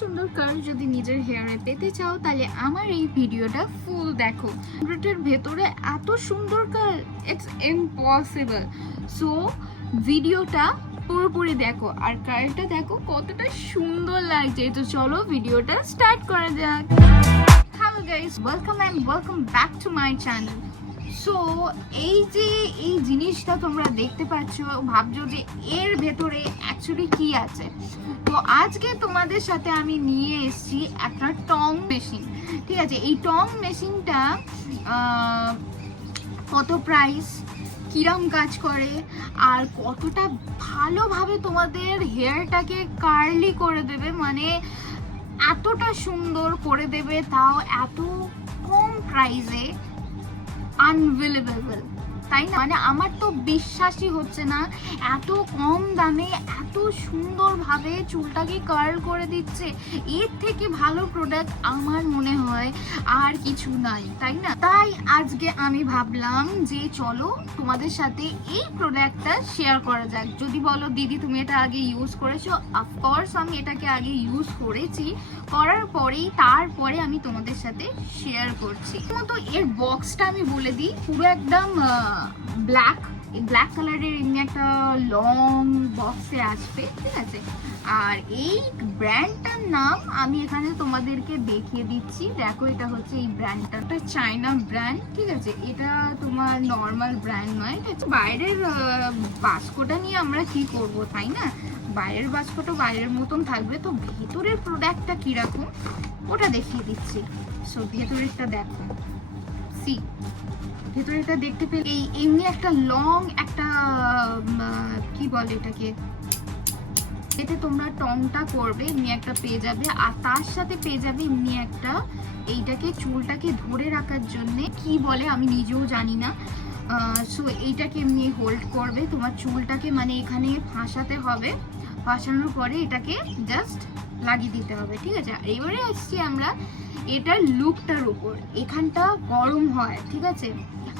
সুন্দর কার্ল যদি নিজের হেয়ারে পেতে চাও তাহলে আমার এই ভিডিওটা ফুল দেখো। এর ভেতরে এত সুন্দর কার্ল, ইটস ইম্পসিবল। সো ভিডিওটা পুরোপুরি দেখো আর কার্লটা দেখো কতটা সুন্দর লাগছে। তো চলো ভিডিওটা স্টার্ট করা যাক। Hello guys, welcome back to my channel. So এই যে এই জিনিসটা তোমরা দেখতে পাচ্ছ, ভাবছো যে এর ভেতরে অ্যাকচুয়ালি কি আছে। তো আজকে তোমাদের সাথে আমি নিয়ে এসেছি একটা টং মেশিন। ঠিক আছে, এই টং মেশিনটা কত প্রাইস, কিরম কাজ করে আর কতটা ভালোভাবে তোমাদের হেয়ারটাকে কার্লি করে দেবে, মানে এতটা সুন্দর করে দেবে, তাও এত কম প্রাইসে, আনবিলিভেবল, তাই না? মানে আমার তো বিশ্বাসই হচ্ছে না এত কম দামে এত সুন্দরভাবে চুলটাকে কার্ল করে দিচ্ছে। এর থেকে ভালো প্রোডাক্ট আমার মনে হয় আর কিছু নাই, তাই না? তাই আজকে আমি ভাবলাম যে চলো তোমাদের সাথে এই প্রোডাক্টটা শেয়ার করা যাক। যদি বলো দিদি তুমি এটা আগে ইউজ করেছো, অফকোর্স আমি এটাকে আগে ইউজ করেছি, করার পরেই তারপরে আমি তোমাদের সাথে শেয়ার করছি। তো এর বক্সটা আমি বলে দিই, পুরো একদম ব্ল্যাক কালারের এমনি একটা লং বক্সে আসবে, ঠিক আছে? আর এই ব্র্যান্ডটার নাম আমি এখানে তোমাদেরকে দেখিয়ে দিচ্ছি। দেখো, এটা হচ্ছে এই ব্র্যান্ডটা, একটা চায়না ব্র্যান্ড, ঠিক আছে? এটা তোমার নর্মাল ব্র্যান্ড নয়। বাইরের বাস্কটা নিয়ে আমরা কি করব, তাই না? বাইরের বাস্কটা বাইরের মতন থাকবে, তো ভেতরের প্রোডাক্টটা কিরকম ওটা দেখিয়ে দিচ্ছি। সো ভেতরেরটা দেখো, ভেতরেরটা দেখতে পেলে এই এমনি একটা লং একটা কি বলে এটাকে, এতে তোমরা টংটা করবে এমনি একটা পেয়ে যাবে, আর তার সাথে পেয়ে যাবে এমনি একটা এইটাকে চুলটাকে ধরে রাখার জন্য কি বলে আমি নিজেও জানি না। সো এইটাকে এমনি হোল্ড করবে তোমার চুলটাকে, মানে এখানে ফাঁসাতে হবে, ফাঁসানোর পরে এটাকে জাস্ট লাগিয়ে দিতে হবে, ঠিক আছে? এবারে আসছি আমরা এটার লুকটার উপর। এখানটা গরম হয়, ঠিক আছে?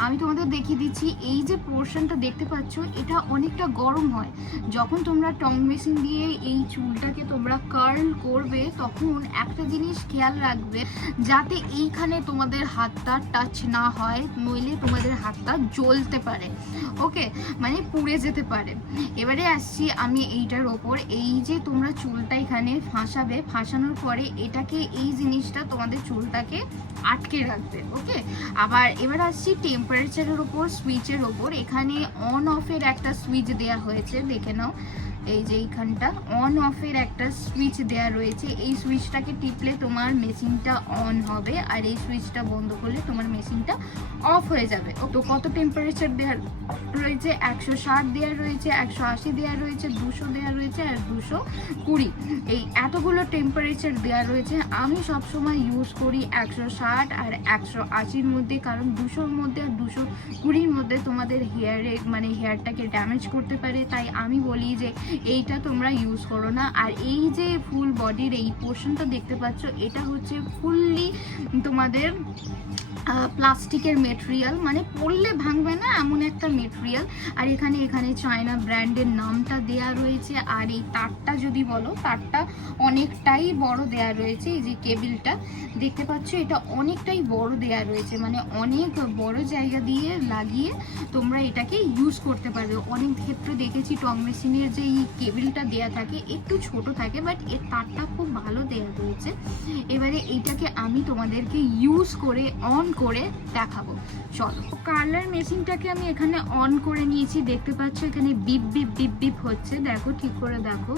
আমি তোমাদের দেখিয়ে দিচ্ছি, এই যে পোর্শনটা দেখতে পাচ্ছ এটা অনেকটা গরম হয়। যখন তোমরা টং মেশিন দিয়ে এই চুলটাকে তোমরা কার্ল করবে তখন একটা জিনিস খেয়াল রাখবে, যাতে এইখানে তোমাদের হাতটা টাচ না হয়, নইলে তোমাদের হাতটা জ্বলতে পারে, ওকে, মানে পুড়ে যেতে পারে। এবারে আসছি আমি এইটার ওপর, এই যে তোমরা চুলটা এখানে ফাঁসাবে, ফাঁসানোর পরে এটাকে এই জিনিসটা তোমাদের চুলটাকে আটকে রাখবে, ওকে। আবার এবার আসছি টেম্পারেচারের ওপর, সুইচের ওপর। এখানে অন অফের একটা সুইচ দেওয়া হয়েছে, দেখে নাও, এই যে এইখানটা অন অফের একটা সুইচ দেওয়া রয়েছে। এই সুইচটাকে টিপলে তোমার মেশিনটা অন হবে, আর এই সুইচটা বন্ধ করলে তোমার মেশিনটা অফ হয়ে যাবে। তো কত টেম্পারেচার দেওয়া রয়েছে? 160 দেওয়া রয়েছে, 180 দেওয়া রয়েছে, 200 দেওয়া রয়েছে, আর 220। এই এতগুলো টেম্পারেচার দেওয়া রয়েছে। আমি সবসময় ইউজ করি 160 আর 180-র মধ্যে, কারণ 200-র মধ্যে আর 220-র মধ্যে তোমাদের হেয়ারে মানে হেয়ারটাকে ড্যামেজ করতে পারে। তাই আমি বলি যে এইটা তোমরা ইউজ করো না। আর এই যে ফুল বডির এই পোর্শনটা দেখতে পাচ্ছ, এটা হচ্ছে ফুললি তোমাদের প্লাস্টিকের মেটেরিয়াল, মানে পরলে ভাঙবে না এমন একটা মেটেরিয়াল। আর এখানে চায়না ব্র্যান্ডের নামটা দেয়া রয়েছে। আর এই তারটা যদি বলো, তারটা অনেকটাই বড় দেয়া রয়েছে। এই যে কেবিলটা দেখতে পাচ্ছ, এটা অনেকটাই বড় দেয়া রয়েছে, মানে অনেক বড় জায়গা দিয়ে লাগিয়ে তোমরা এটাকে ইউজ করতে পারবে। অনেক ক্ষেত্রে দেখেছি টং মেশিনের যে এই কেবিলটা দেয়া থাকে একটু ছোট থাকে, বাট এর তারটা খুব ভালো দেয়া রয়েছে। এবারে এইটাকে আমি তোমাদেরকে ইউজ করে অন করে দেখাবো, চলো। কার্লার মেশিনটাকে আমি এখানে অন করে নিয়েছি, দেখতে পাচ্ছ এখানে বিপ বিপ বিপ বিপ হচ্ছে, দেখো ঠিক করে দেখো,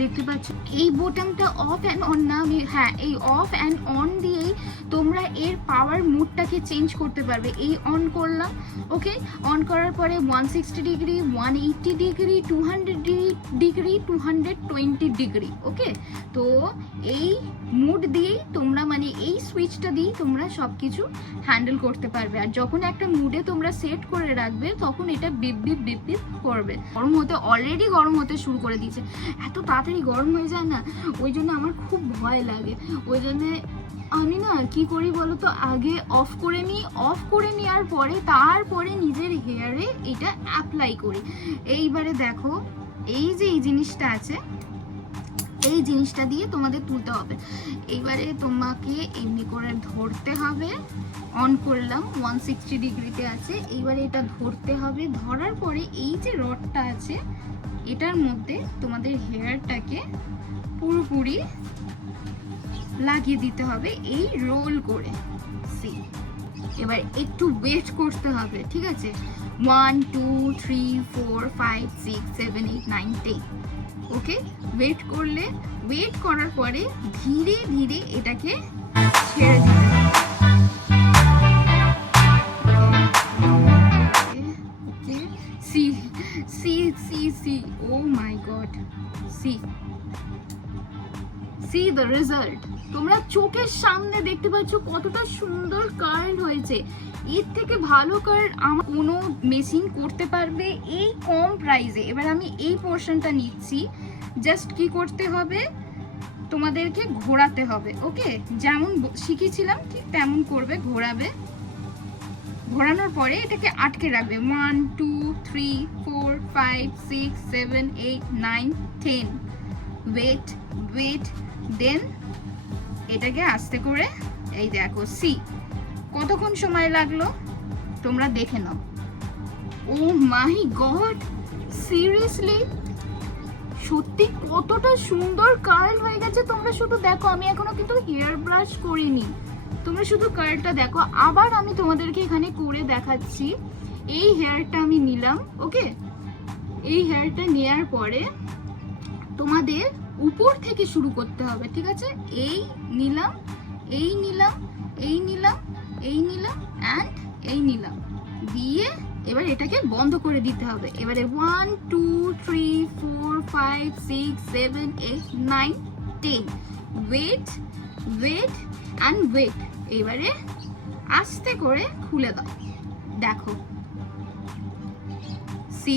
দেখতে পাচ্ছ। এই বোতামটা অফ অ্যান্ড অন না, হ্যাঁ, এই অফ অ্যান্ড অন দিয়েই তোমরা এর পাওয়ার মুডটাকে চেঞ্জ করতে পারবে। এই অন করলাম, ওকে, অন করার পরে 160 ডিগ্রি, 180 ডিগ্রি, 200 ডিগ্রি, 220 ডিগ্রি, ওকে। তো এই মুড দিয়েই তোমরা, মানে এই সুইচটা দিয়েই তোমরা সব কিছু হ্যান্ডেল করতে পারবে। আর যখন একটা মুডে তোমরা সেট করে রাখবে তখন এটা বিপ বিপ বিপ বিপ করবে। গরম হতে অলরেডি গরম হতে শুরু করে দিয়েছে, এত তাড়াতাড়ি গরম হয়ে যায় না, ওই জন্য আমার খুব ভয় লাগে। ওই জন্যে আমি না কি করি বলো তো, আগে অফ করে নিই, অফ করে নেওয়ার পরে তারপরে নিজের হেয়ারে এটা অ্যাপ্লাই করি। এইবারে দেখো এই যে এই জিনিসটা আছে, এই জিনিসটা দিয়ে তোমাদের তুলতে হবে। এবারে তোমাকে এমনি করে ধরতে হবে, অন করলাম 160 ডিগ্রিতে আছে। এইবারে এটা ধরতে হবে, ধরার পরে এই যে রডটা আছে এটার মধ্যে তোমাদের হেয়ারটাকে পুরোপুরি লাগিয়ে দিতে হবে এই রোল করে। সি এবার একটু ওয়েট করতে হবে, ঠিক আছে? 1 2 3 4 5 6 7 8 9 10। ওকে, ওয়েট করলে, ওয়েট করার পরে ধীরে ধীরে এটাকে ছেড়ে দিতে হবে। See see see see oh my god, see see the result. তোমরা চোখের সামনে দেখতে পাচ্ছ কতটা সুন্দর কার্ল হয়েছে। এর থেকে ভালো কার্ল আমার কোনো মেশিন করতে পারবে এই কম প্রাইসে। এবার আমি এই পোর্শনটা নিচ্ছি, জাস্ট কি করতে হবে, তোমাদেরকে ঘোরাতে হবে। ওকে, যেমন শিখেছিলাম ঠিক তেমন করবে, ঘোরাবে। ঘোরানোর পরে এটাকে আটকে রাখবে 1 2 3 4 5 6 7 8 9 10। ওয়েট ওয়েট, দেন এটাকে আস্তে করে, এই দেখো সি কতক্ষণ সময় লাগলো তোমরা দেখে নাও। ও মাই গড, সিরিয়াসলি সত্যি কতটা সুন্দর কার্ল হয়ে গেছে। তোমরা শুধু দেখো, আমি এখনো কিন্তু হেয়ার ব্রাশ করিনি, তোমরা শুধু কার্লটা দেখো। আবার আমি তোমাদেরকে এখানে করে দেখাচ্ছি। এই হেয়ারটা আমি নিলাম, ওকে, এই হেয়ারটা নেওয়ার পরে তোমাদের উপর থেকে শুরু করতে হবে, ঠিক আছে? এই নিলাম, এই নিলাম, এই নিলাম, এই নিলাম অ্যান্ড এই নিলাম, দিয়ে এবার এটাকে বন্ধ করে দিতে হবে। এবারে 1 2 3 4 5 6 7 8 9 10। Wait wait and wait. এবারে আস্তে করে খুলে দাও, দেখো সি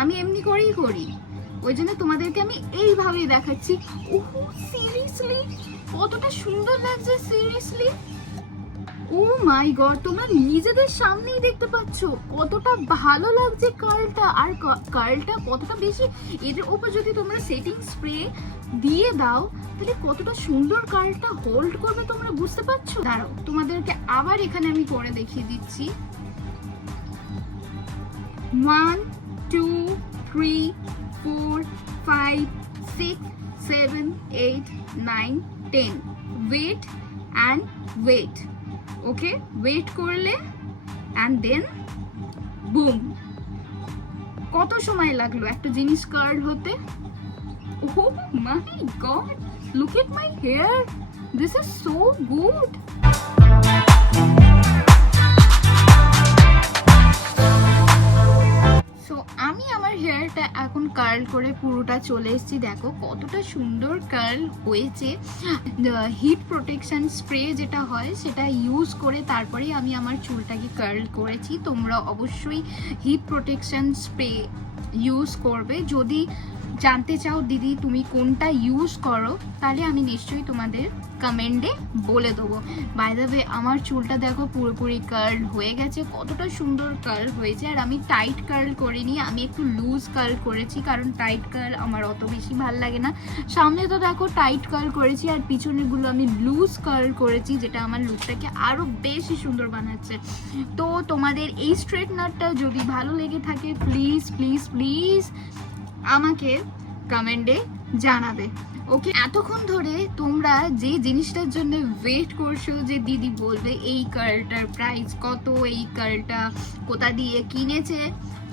আমি এমনি করেই করি, ওই জন্য তোমাদেরকে আমি এইভাবেই দেখাচ্ছি। ওহো সিরিয়াসলি কতটা সুন্দর লাগছে, সিরিয়াসলি ও মাই গড, তোমরা নিজেদের সামনেই দেখতে পাচ্ছ কতটা ভালো লাগছে কার্লটা। আর কার্লটা কতটা বেশি, এদের উপর যদি তোমরা সেটিং স্প্রে দিয়ে দাও তাহলে কতটা সুন্দর কার্লটা হোল্ড করবে, তোমরা বুঝতে পারছো? দাঁড়াও, তোমাদেরকে আবার এখানে আমি করে দেখিয়ে দিচ্ছি। 1 2 3 4 5 6 7 8 9 10। Wait and wait. Okay, wait করলে অ্যান্ড দেন বুম। কত সময় লাগলো একটা জিনিস কার্ল হতে? Oh my god, look at my hair, this is so good. আমি আমার হেয়ারটা এখন কার্ল করে পুরোটা চলে এসেছি, দেখো কতটা সুন্দর কার্ল হয়েছে। হিট প্রোটেকশন স্প্রে যেটা হয় সেটা ইউজ করে তারপরে আমি আমার চুলটাকে কার্ল করেছি। তোমরা অবশ্যই হিট প্রোটেকশন স্প্রে ইউজ করবে। যদি জানতে চাও দিদি তুমি কোনটা ইউজ করো, তাহলে আমি নিশ্চয়ই তোমাদের কমেন্টে বলে দেবো। বাই দ্য ওয়ে, আমার চুলটা দেখো পুরোপুরি কার্ল হয়ে গেছে, কতটা সুন্দর কার্ল হয়েছে। আর আমি টাইট কার্ল করিনি, আমি একটু লুজ কার্ল করেছি, কারণ টাইট কার্ল আমার অত বেশি ভাল লাগে না। সামনে তো দেখো টাইট কার্ল করেছি, আর পিছনেরগুলো আমি লুজ কার্ল করেছি, যেটা আমার লুকটাকে আরও বেশি সুন্দর বানাচ্ছে। তো তোমাদের এই স্ট্রেটনারটা যদি ভালো লেগে থাকে প্লিজ প্লিজ প্লিজ আমাকে কমেন্টে জানাবে। ওকে, এতক্ষণ ধরে তোমরা যে জিনিসটার জন্য ওয়েট করছো যে দিদি বলবে এই কার্লটার প্রাইস কত, এই কার্লটা কোথা দিয়ে কিনেছে।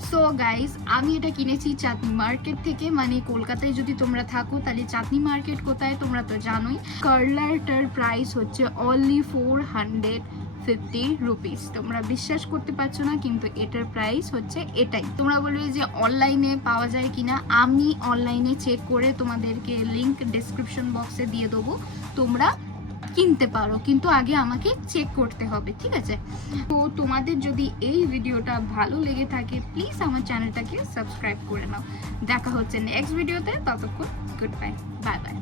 সো গাইস, আমি এটা কিনেছি চাঁদনি মার্কেট থেকে। মানে কলকাতায় যদি তোমরা থাকো তাহলে চাঁদনি মার্কেট কোথায় তোমরা তো জানোই। কার্লারটার প্রাইস হচ্ছে অনলি 450 রুপিস। তোমরা বিশ্বাস করতে পারছো না, কিন্তু এটার প্রাইস হচ্ছে এটাই। তোমরা বলবে যে অনলাইনে পাওয়া যায় কিনা, আমি অনলাইনে চেক করে তোমাদেরকে লিংক ডেসক্রিপশন বক্সে দিয়ে দেবো, তোমরা কিনতে পারো, কিন্তু আগে আমাকে চেক করতে হবে, ঠিক আছে? তো তোমাদের যদি এই ভিডিওটা ভালো লেগে থাকে প্লিজ আমার চ্যানেলটাকে সাবস্ক্রাইব করে নাও। দেখা হচ্ছে নেক্সট ভিডিওতে, ততক্ষণ গুড বাই, বাই বাই।